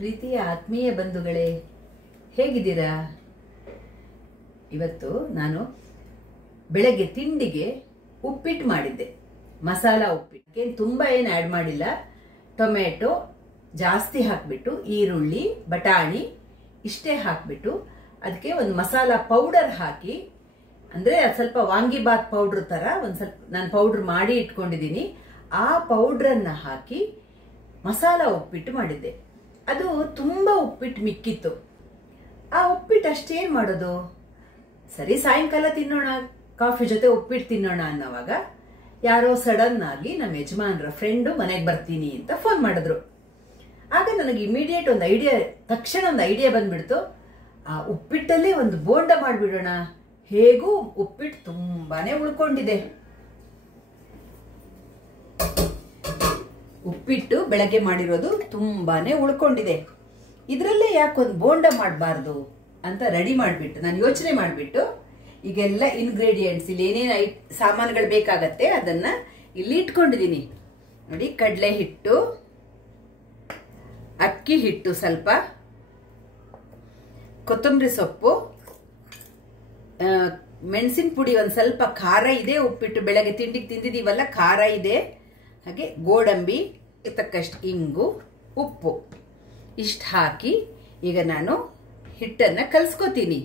ಪ್ರೀತಿಯ ಆತ್ಮೀಯ ಬಂಧುಗಳೇ, ಹೇಗಿದ್ದೀರಾ? ಇವತ್ತು ನಾನು ಬೆಳಗ್ಗೆ ತಿಂಡಿಗೆ ಉಪ್ಪಿಟ್ಟು ಮಾಡಿದ್ದೆ. ಮಸಾಲಾ ಉಪ್ಪಿಟ್ಟು ತುಂಬಾ ಏನು ಆ್ಯಡ್ ಮಾಡಿಲ್ಲ. ಟೊಮೆಟೊ ಜಾಸ್ತಿ ಹಾಕ್ಬಿಟ್ಟು, ಈರುಳ್ಳಿ, ಬಟಾಣಿ ಇಷ್ಟೇ ಹಾಕ್ಬಿಟ್ಟು ಅದಕ್ಕೆ ಒಂದು ಮಸಾಲಾ ಪೌಡರ್ ಹಾಕಿ, ಅಂದ್ರೆ ಅದು ಸ್ವಲ್ಪ ವಾಂಗಿಬಾತ್ ಪೌಡ್ರ್ ತರ ಒಂದು ಸ್ವಲ್ಪ ನಾನು ಪೌಡ್ರ್ ಮಾಡಿ ಇಟ್ಕೊಂಡಿದ್ದೀನಿ. ಆ ಪೌಡ್ರನ್ನ ಹಾಕಿ ಮಸಾಲಾ ಉಪ್ಪಿಟ್ಟು ಮಾಡಿದ್ದೆ. ಅದು ತುಂಬಾ ಉಪ್ಪಿಟ್ಟು ಮಿಕ್ಕಿತ್ತು. ಆ ಉಪ್ಪಿಟ್ಟು ಅಷ್ಟೇನ್ ಮಾಡೋದು, ಸರಿ ಸಾಯಂಕಾಲ ತಿನ್ನೋಣ, ಕಾಫಿ ಜೊತೆ ಉಪ್ಪಿಟ್ಟು ತಿನ್ನೋಣ ಅನ್ನೋವಾಗ ಯಾರೋ ಸಡನ್ ಆಗಿ ನಮ್ಮ ಯಜಮಾನ್ರ ಫ್ರೆಂಡು ಮನೆಗೆ ಬರ್ತೀನಿ ಅಂತ ಫೋನ್ ಮಾಡಿದ್ರು. ಆಗ ನನಗೆ ಇಮಿಡಿಯೇಟ್ ತಕ್ಷಣ ಒಂದು ಐಡಿಯಾ ಬಂದ್ಬಿಡ್ತು. ಆ ಉಪ್ಪಿಟ್ಟಲ್ಲೇ ಒಂದು ಬೋಂಡ ಮಾಡಿಬಿಡೋಣ. ಹೇಗೂ ಉಪ್ಪಿಟ್ಟು ತುಂಬಾನೇ ಉಳ್ಕೊಂಡಿದೆ. ಉಪ್ಪಿಟ್ಟು ಬೆಳಗ್ಗೆ ಮಾಡಿರೋದು ತುಂಬಾನೇ ಉಳ್ಕೊಂಡಿದೆ. ಇದರಲ್ಲೇ ಯಾಕೊಂದು ಬೋಂಡ ಮಾಡಬಾರ್ದು ಅಂತ ರೆಡಿ ಮಾಡಿಬಿಟ್ಟು, ನಾನು ಯೋಚನೆ ಮಾಡಿಬಿಟ್ಟು, ಈಗೆಲ್ಲ ಇಂಗ್ರೀಡಿಯೆಂಟ್ಸ್ ಇಲ್ಲಿ ಏನೇನು ಸಾಮಾನುಗಳು ಬೇಕಾಗತ್ತೆ ಅದನ್ನ ಇಲ್ಲಿ ಇಟ್ಕೊಂಡಿದ್ದೀನಿ ನೋಡಿ. ಕಡಲೆ ಹಿಟ್ಟು, ಅಕ್ಕಿ ಹಿಟ್ಟು, ಸ್ವಲ್ಪ ಕೊತ್ತಂಬರಿ ಸೊಪ್ಪು, ಮೆಣಸಿನ ಪುಡಿ, ಒಂದು ಸ್ವಲ್ಪ ಖಾರ ಇದೆ. ಉಪ್ಪಿಟ್ಟು ಬೆಳಗ್ಗೆ ತಿಂಡಿಗೆ ತಿಂದಿದೀವಲ್ಲ, ಖಾರ ಇದೆ. ಹಾಗೆ ಗೋಡಂಬಿ, ತಕ್ಕಷ್ಟು ಇಂಗು, ಉಪ್ಪು ಇಷ್ಟು ಹಾಕಿ ಈಗ ನಾನು ಹಿಟ್ಟನ್ನ ಕಲ್ಸ್ಕೊತೀನಿ.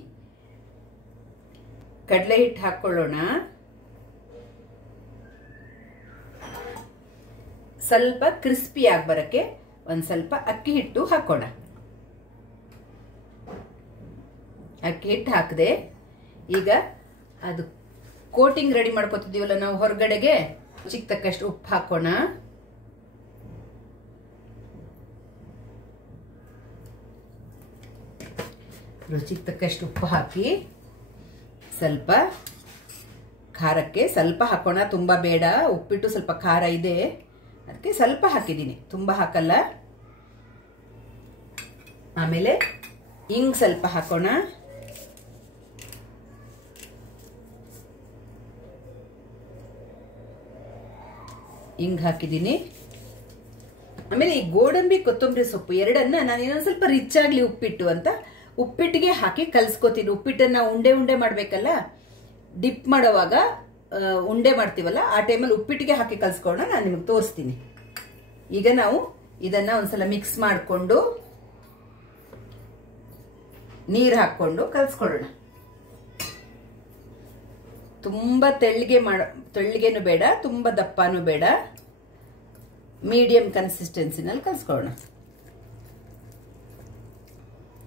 ಕಡಲೆ ಹಿಟ್ಟು ಹಾಕೊಳ್ಳೋಣ. ಸ್ವಲ್ಪ ಕ್ರಿಸ್ಪಿ ಆಗಿ ಬರಕ್ಕೆ ಒಂದ್ ಸ್ವಲ್ಪ ಅಕ್ಕಿ ಹಿಟ್ಟು ಹಾಕೋಣ. ಅಕ್ಕಿ ಹಿಟ್ಟು ಹಾಕದೆ ಈಗ ಅದು ಕೋಟಿಂಗ್ ರೆಡಿ ಮಾಡ್ಕೊತಿದೀವಲ್ಲ ನಾವು ಹೊರಗಡೆಗೆ, ಚಿಕ್ಕ ತಕ್ಕಷ್ಟು ಉಪ್ಪು ಹಾಕೋಣ. ರುಚಿಗೆ ತಕ್ಕಷ್ಟು ಉಪ್ಪು ಹಾಕಿ, ಸ್ವಲ್ಪ ಖಾರಕ್ಕೆ ಸ್ವಲ್ಪ ಹಾಕೋಣ, ತುಂಬಾ ಬೇಡ. ಉಪ್ಪಿಟ್ಟು ಸ್ವಲ್ಪ ಖಾರ ಇದೆ, ಅದಕ್ಕೆ ಸ್ವಲ್ಪ ಹಾಕಿದ್ದೀನಿ, ತುಂಬಾ ಹಾಕಲ್ಲ. ಆಮೇಲೆ ಇಂಗ್ ಸ್ವಲ್ಪ ಹಾಕೋಣ. ಇಂಗ್ ಹಾಕಿದ್ದೀನಿ. ಆಮೇಲೆ ಈ ಗೋಡಂಬಿ, ಕೊತ್ತಂಬರಿ ಸೊಪ್ಪು ಎರಡನ್ನ ನಾನು ಇನ್ನೊಂದು ಸ್ವಲ್ಪ ರಿಚ್ ಆಗ್ಲಿ ಉಪ್ಪಿಟ್ಟು ಅಂತ ಉಪ್ಪಿಟ್ಟಿಗೆ ಹಾಕಿ ಕಲ್ಸ್ಕೊತೀನಿ. ಉಪ್ಪಿಟ್ಟನ್ನ ಉಂಡೆ ಉಂಡೆ ಮಾಡ್ಬೇಕಲ್ಲ, ಡಿಪ್ ಮಾಡೋವಾಗ ಉಂಡೆ ಮಾಡ್ತೀವಲ್ಲ, ಆ ಟೈಮಲ್ಲಿ ಉಪ್ಪಿಟ್ಟಿಗೆ ಹಾಕಿ ಕಲ್ಸ್ಕೊಳ್ಳೋಣ. ನಾನು ನಿಮಗೆ ತೋರಿಸ್ತೀನಿ. ಈಗ ನಾವು ಇದನ್ನ ಒಂದ್ಸಲ ಮಿಕ್ಸ್ ಮಾಡಿಕೊಂಡು ನೀರು ಹಾಕೊಂಡು ಕಲ್ಸ್ಕೊಳ್ಳೋಣ. ತುಂಬಾ ತೆಳ್ಳಗೆನೂ ಬೇಡ, ತುಂಬಾ ದಪ್ಪನೂ ಬೇಡ, ಮೀಡಿಯಂ ಕನ್ಸಿಸ್ಟೆನ್ಸಿನಲ್ಲಿ ಕಲ್ಸ್ಕೊಳ್ಳೋಣ.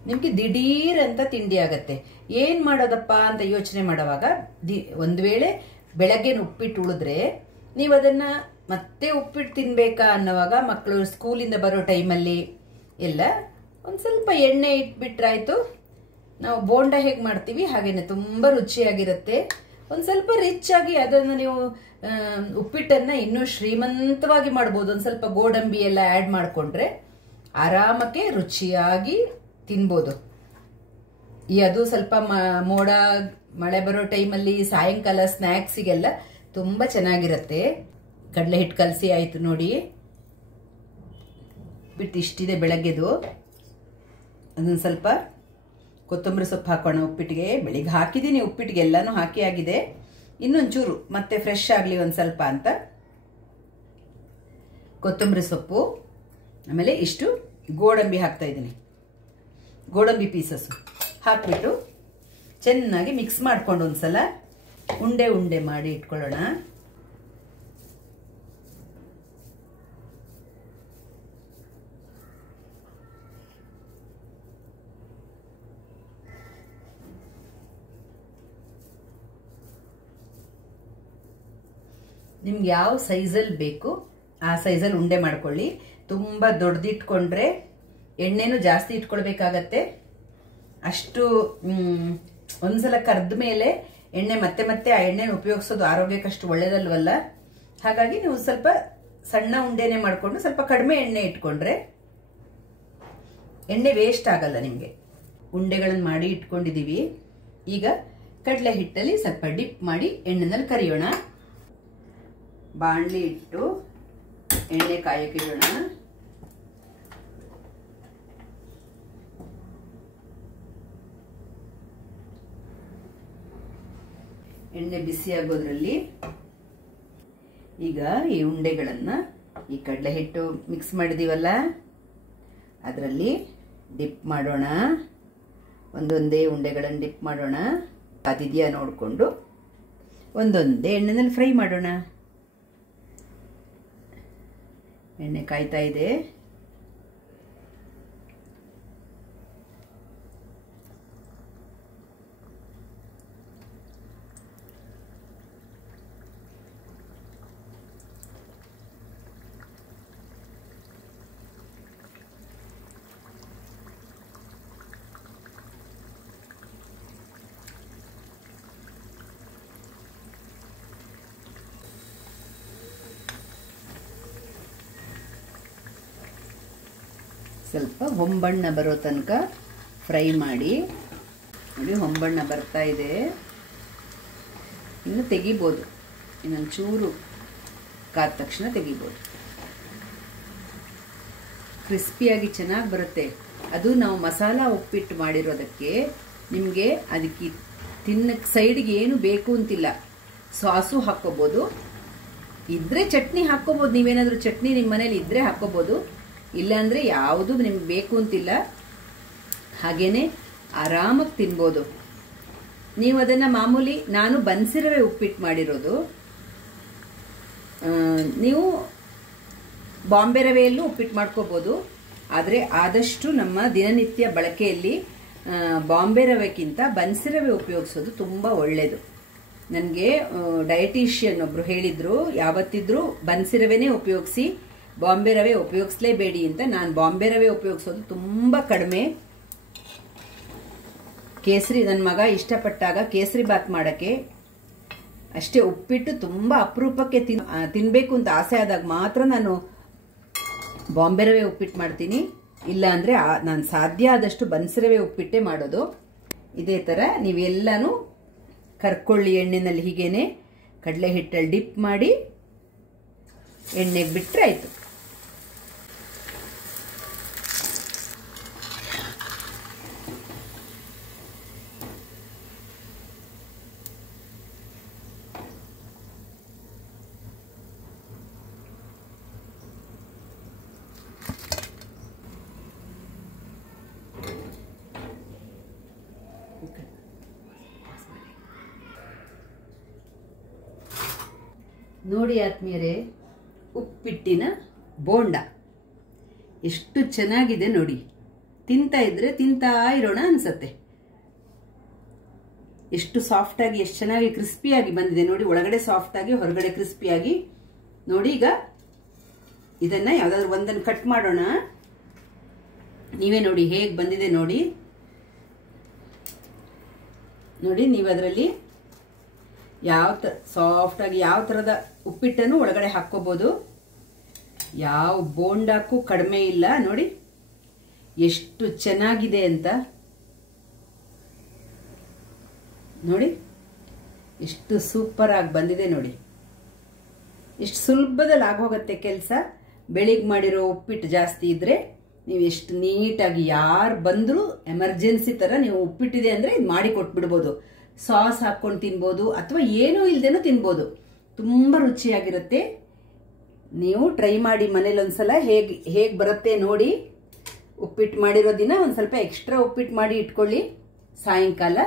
ನಿಮ್ಗೆ ದಿಢೀರ್ ಅಂತ ತಿಂಡಿ ಆಗತ್ತೆ. ಏನ್ ಮಾಡೋದಪ್ಪ ಅಂತ ಯೋಚನೆ ಮಾಡುವಾಗ, ಒಂದ್ ವೇಳೆ ಬೆಳಗ್ಗೆ ಉಪ್ಪಿಟ್ಟು ಉಳಿದ್ರೆ ನೀವು ಅದನ್ನ ಮತ್ತೆ ಉಪ್ಪಿಟ್ಟು ತಿನ್ಬೇಕಾ ಅನ್ನೋವಾಗ, ಮಕ್ಕಳು ಸ್ಕೂಲಿಂದ ಬರೋ ಟೈಮಲ್ಲಿ ಎಲ್ಲ ಒಂದ್ ಸ್ವಲ್ಪ ಎಣ್ಣೆ ಇಟ್ಬಿಟ್ರಾಯ್ತು. ನಾವು ಬೋಂಡ ಹೇಗೆ ಮಾಡ್ತೀವಿ ಹಾಗೇನೆ ತುಂಬಾ ರುಚಿಯಾಗಿರುತ್ತೆ. ಒಂದ್ ಸ್ವಲ್ಪ ರಿಚ್ ಆಗಿ ಅದನ್ನ ನೀವು ಉಪ್ಪಿಟ್ಟನ್ನ ಇನ್ನೂ ಶ್ರೀಮಂತವಾಗಿ ಮಾಡ್ಬೋದು. ಒಂದ್ ಸ್ವಲ್ಪ ಗೋಡಂಬಿ ಎಲ್ಲ ಆಡ್ ಮಾಡ್ಕೊಂಡ್ರೆ ಆರಾಮಕ್ಕೆ ರುಚಿಯಾಗಿ ತಿನ್ಬೋದು. ಅದು ಸ್ವಲ್ಪ ಮಳೆ ಬರೋ ಟೈಮಲ್ಲಿ ಸಾಯಂಕಾಲ ಸ್ನ್ಯಾಕ್ಸಿಗೆಲ್ಲ ತುಂಬಾ ಚೆನ್ನಾಗಿರತ್ತೆ. ಕಡಲೆ ಹಿಟ್ಟು ಕಲಸಿ ಆಯ್ತು ನೋಡಿ. ಬಿಟ್ಟು ಇಷ್ಟಿದೆ ಬೆಳಗ್ಗೆದು. ಅದನ್ನ ಸ್ವಲ್ಪ ಕೊತ್ತಂಬರಿ ಸೊಪ್ಪು ಹಾಕೋಣ ಉಪ್ಪಿಟ್ಟಿಗೆ. ಬೆಳಿಗ್ಗೆ ಹಾಕಿದ್ದೀನಿ ಉಪ್ಪಿಟ್ಟಿಗೆ, ಎಲ್ಲಾನು ಹಾಕಿ ಆಗಿದೆ. ಇನ್ನೊಂಚೂರು ಮತ್ತೆ ಫ್ರೆಶ್ ಆಗಲಿ ಒಂದು ಸ್ವಲ್ಪ ಅಂತ ಕೊತ್ತಂಬರಿ ಸೊಪ್ಪು, ಆಮೇಲೆ ಇಷ್ಟು ಗೋಡಂಬಿ ಹಾಕ್ತಾ ಇದ್ದೀನಿ. ಗೋಡಂಬಿ ಪೀಸಸ್ ಹಾಕ್ಬಿಟ್ಟು ಚೆನ್ನಾಗಿ ಮಿಕ್ಸ್ ಮಾಡ್ಕೊಂಡು ಒಂದ್ಸಲ ಉಂಡೆ ಉಂಡೆ ಮಾಡಿ ಇಟ್ಕೊಳ್ಳೋಣ. ನಿಮ್ಗೆ ಯಾವ ಸೈಜಲ್ಲಿ ಬೇಕು ಆ ಸೈಜಲ್ಲಿ ಉಂಡೆ ಮಾಡ್ಕೊಳ್ಳಿ. ತುಂಬಾ ದೊಡ್ಡದಿಟ್ಕೊಂಡ್ರೆ ಎಣ್ಣೆನೂ ಜಾಸ್ತಿ ಇಟ್ಕೊಳ್ಬೇಕಾಗತ್ತೆ. ಅಷ್ಟು ಒಂದ್ಸಲ ಕರ್ದ ಮೇಲೆ ಎಣ್ಣೆ ಮತ್ತೆ ಮತ್ತೆ ಆ ಎಣ್ಣೆನ ಉಪಯೋಗಿಸೋದು ಆರೋಗ್ಯಕ್ಕಷ್ಟು ಒಳ್ಳೇದಲ್ವಲ್ಲ. ಹಾಗಾಗಿ ನೀವು ಸ್ವಲ್ಪ ಸಣ್ಣ ಉಂಡೆನೆ ಮಾಡ್ಕೊಂಡು ಸ್ವಲ್ಪ ಕಡಿಮೆ ಎಣ್ಣೆ ಇಟ್ಕೊಂಡ್ರೆ ಎಣ್ಣೆ ವೇಸ್ಟ್ ಆಗಲ್ಲ ನಿಮ್ಗೆ. ಉಂಡೆಗಳನ್ನು ಮಾಡಿ ಇಟ್ಕೊಂಡಿದೀವಿ. ಈಗ ಕಡಲೆ ಹಿಟ್ಟಲ್ಲಿ ಸ್ವಲ್ಪ ಡಿಪ್ ಮಾಡಿ ಎಣ್ಣೆನಲ್ಲಿ ಕರಿಯೋಣ. ಬಾಣಲಿ ಇಟ್ಟು ಎಣ್ಣೆ ಕಾಯಕ್ಕಿಡೋಣ. ಎಣ್ಣೆ ಬಿಸಿ ಆಗೋದ್ರಲ್ಲಿ ಈಗ ಈ ಉಂಡೆಗಳನ್ನು ಈ ಕಡಲೆ ಹಿಟ್ಟು ಮಿಕ್ಸ್ ಮಾಡಿದೀವಲ್ಲ ಅದರಲ್ಲಿ ಡಿಪ್ ಮಾಡೋಣ. ಒಂದೊಂದೇ ಉಂಡೆಗಳನ್ನು ಡಿಪ್ ಮಾಡೋಣ. ಅದಿದೆಯಾ ನೋಡಿಕೊಂಡು ಒಂದೊಂದೇ ಎಣ್ಣೆನಲ್ಲಿ ಫ್ರೈ ಮಾಡೋಣ. ಎಣ್ಣೆ ಕಾಯ್ತಾ ಇದೆ. ಸ್ವಲ್ಪ ಹೊಂಬಣ್ಣ ಬರೋ ತನಕ ಫ್ರೈ ಮಾಡಿ. ನೋಡಿ ಹೊಂಬಣ್ಣ ಬರ್ತಾ ಇದೆ. ಇನ್ನು ತೆಗಿಬೋದು, ಇನ್ನೊಂದು ಚೂರು ಕಾದ ತಕ್ಷಣ ತೆಗಿಬೋದು. ಕ್ರಿಸ್ಪಿಯಾಗಿ ಚೆನ್ನಾಗಿ ಬರುತ್ತೆ. ಅದು ನಾವು ಮಸಾಲ ಉಪ್ಪಿಟ್ಟು ಮಾಡಿರೋದಕ್ಕೆ ನಿಮಗೆ ಅದಕ್ಕೆ ತಿನ್ನಕ್ಕೆ ಸೈಡ್ಗೆ ಏನು ಬೇಕು ಅಂತಿಲ್ಲ. ಸಾಸು ಹಾಕ್ಕೋಬೋದು, ಇದ್ರೆ ಚಟ್ನಿ ಹಾಕ್ಕೋಬೋದು. ನೀವೇನಾದರೂ ಚಟ್ನಿ ನಿಮ್ಮ ಮನೇಲಿ ಇದ್ರೆ ಹಾಕ್ಕೋಬೋದು, ಇಲ್ಲಾಂದರೆ ಯಾವುದು ನಿಮ್ಗೆ ಬೇಕು ಅಂತಿಲ್ಲ. ಹಾಗೇನೆ ಆರಾಮಾಗಿ ತಿನ್ಬೋದು ನೀವು ಅದನ್ನು. ಮಾಮೂಲಿ ನಾನು ಬನ್ಸಿರವೆ ಉಪ್ಪಿಟ್ಟು ಮಾಡಿರೋದು. ನೀವು ಬಾಂಬೆ ರವೆಯಲ್ಲೂ ಉಪ್ಪಿಟ್ಟು ಮಾಡ್ಕೋಬೋದು. ಆದರೆ ಆದಷ್ಟು ನಮ್ಮ ದಿನನಿತ್ಯ ಬಳಕೆಯಲ್ಲಿ ಬಾಂಬೆ ರವೆಗಿಂತ ಬನ್ಸಿರವೆ ಉಪಯೋಗಿಸೋದು ತುಂಬ ಒಳ್ಳೆಯದು. ನನಗೆ ಡಯಟಿಷಿಯನ್ ಒಬ್ರು ಹೇಳಿದ್ರು, ಯಾವತ್ತಿದ್ರೂ ಬನ್ಸಿರವೆನೇ ಉಪಯೋಗಿಸಿ, ಬಾಂಬೆ ರವೆ ಉಪಯೋಗಿಸಲೇಬೇಡಿ ಅಂತ. ನಾನು ಬಾಂಬೆ ರವೆ ಉಪಯೋಗಿಸೋದು ತುಂಬ ಕಡಿಮೆ. ಕೇಸರಿ ನನ್ನ ಮಗ ಇಷ್ಟಪಟ್ಟಾಗ ಕೇಸರಿ ಬಾತ್ ಮಾಡೋಕ್ಕೆ ಅಷ್ಟೇ. ಉಪ್ಪಿಟ್ಟು ತುಂಬ ಅಪರೂಪಕ್ಕೆ ತಿನ್ನಬೇಕು ಅಂತ ಆಸೆ ಆದಾಗ ಮಾತ್ರ ನಾನು ಬಾಂಬೆ ರವೆ ಉಪ್ಪಿಟ್ಟು ಮಾಡ್ತೀನಿ. ಇಲ್ಲ ಅಂದರೆ ನಾನು ಸಾಧ್ಯ ಆದಷ್ಟು ಬನ್ಸಿರವೆ ಉಪ್ಪಿಟ್ಟೆ ಮಾಡೋದು. ಇದೇ ಥರ ನೀವೆಲ್ಲನೂ ಕರ್ಕೊಳ್ಳಿ ಎಣ್ಣೆನಲ್ಲಿ. ಹೀಗೇನೆ ಕಡಲೆ ಹಿಟ್ಟಲ್ಲಿ ಡಿಪ್ ಮಾಡಿ ಎಣ್ಣೆಗೆ ಬಿಟ್ಟರೆ ಆಯಿತು. ನೋಡಿ ಆತ್ಮೀಯರೇ, ಉಪ್ಪಿಟ್ಟಿನ ಬೋಂಡ ಎಷ್ಟು ಚೆನ್ನಾಗಿದೆ ನೋಡಿ. ತಿಂತಾ ಇದ್ರೆ ತಿಂತಾ ಇರೋಣ ಅನ್ಸತ್ತೆ. ಎಷ್ಟು ಸಾಫ್ಟ್ ಆಗಿ, ಎಷ್ಟು ಚೆನ್ನಾಗಿ ಕ್ರಿಸ್ಪಿಯಾಗಿ ಬಂದಿದೆ ನೋಡಿ. ಒಳಗಡೆ ಸಾಫ್ಟ್ ಆಗಿ, ಹೊರಗಡೆ ಕ್ರಿಸ್ಪಿಯಾಗಿ ನೋಡಿ. ಈಗ ಇದನ್ನ ಯಾವ್ದಾದ್ರು ಒಂದನ್ನು ಕಟ್ ಮಾಡೋಣ. ನೀವೇ ನೋಡಿ ಹೇಗೆ ಬಂದಿದೆ ನೋಡಿ. ನೋಡಿ ನೀವು ಅದರಲ್ಲಿ ಸಾಫ್ಟ್ ಆಗಿ ಯಾವ ತರದ ಉಪ್ಪಿಟ್ಟನ್ನು ಒಳಗಡೆ ಹಾಕೋಬಹುದು. ಯಾವ ಬೋಂಡಕ್ಕೂ ಕಡಿಮೆ ಇಲ್ಲ ನೋಡಿ ಎಷ್ಟು ಚೆನ್ನಾಗಿದೆ ಅಂತ. ನೋಡಿ ಎಷ್ಟು ಸೂಪರ್ ಆಗಿ ಬಂದಿದೆ ನೋಡಿ. ಎಷ್ಟು ಸುಲಭದಲ್ಲಿ ಆಗೋಗತ್ತೆ ಕೆಲಸ. ಬೆಳಿಗ್ಗೆ ಮಾಡಿರೋ ಉಪ್ಪಿಟ್ಟು ಜಾಸ್ತಿ ಇದ್ರೆ ನೀವು ಎಷ್ಟು ನೀಟಾಗಿ ಯಾರು ಬಂದರೂ ಎಮರ್ಜೆನ್ಸಿ ತರ ನೀವು ಉಪ್ಪಿಟ್ಟಿದೆ ಅಂದ್ರೆ ಇದು ಮಾಡಿ ಕೊಟ್ಬಿಡ್ಬೋದು. ಸಾಸ್ ಹಾಕೊಂಡು ತಿನ್ಬೋದು ಅಥವಾ ಏನೂ ಇಲ್ದೇನೂ ತಿನ್ಬೋದು. ತುಂಬ ರುಚಿಯಾಗಿರುತ್ತೆ. ನೀವು ಟ್ರೈ ಮಾಡಿ ಮನೇಲಿ ಒಂದ್ಸಲ. ಹೇಗೆ ಬರುತ್ತೆ ನೋಡಿ. ಉಪ್ಪಿಟ್ಟು ಮಾಡಿರೋ ದಿನ ಒಂದು ಸ್ವಲ್ಪ ಎಕ್ಸ್ಟ್ರಾ ಉಪ್ಪಿಟ್ಟು ಮಾಡಿ ಇಟ್ಕೊಳ್ಳಿ. ಸಾಯಂಕಾಲ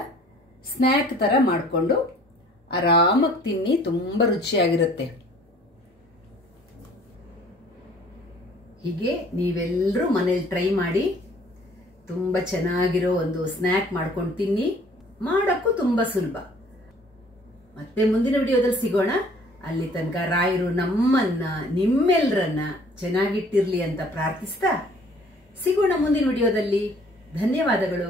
ಸ್ನ್ಯಾಕ್ ಥರ ಮಾಡಿಕೊಂಡು ಆರಾಮಾಗಿ ತಿನ್ನಿ. ತುಂಬ ರುಚಿಯಾಗಿರುತ್ತೆ. ಹೀಗೆ ನೀವೆಲ್ಲರೂ ಮನೇಲಿ ಟ್ರೈ ಮಾಡಿ ತುಂಬ ಚೆನ್ನಾಗಿರೋ ಒಂದು ಸ್ನ್ಯಾಕ್ ಮಾಡ್ಕೊಂಡು ತಿನ್ನಿ. ಮಾಡೋಕ್ಕೂ ತುಂಬ ಸುಲಭ. ಮತ್ತೆ ಮುಂದಿನ ವಿಡಿಯೋದಲ್ಲಿ ಸಿಗೋಣ. ಅಲ್ಲಿ ತನಕ ರಾಯರು ನಮ್ಮನ್ನ ನಿಮ್ಮೆಲ್ಲರನ್ನ ಚೆನ್ನಾಗಿಟ್ಟಿರ್ಲಿ ಅಂತ ಪ್ರಾರ್ಥಿಸ್ತಾ ಸಿಗೋಣ ಮುಂದಿನ ವಿಡಿಯೋದಲ್ಲಿ. ಧನ್ಯವಾದಗಳು.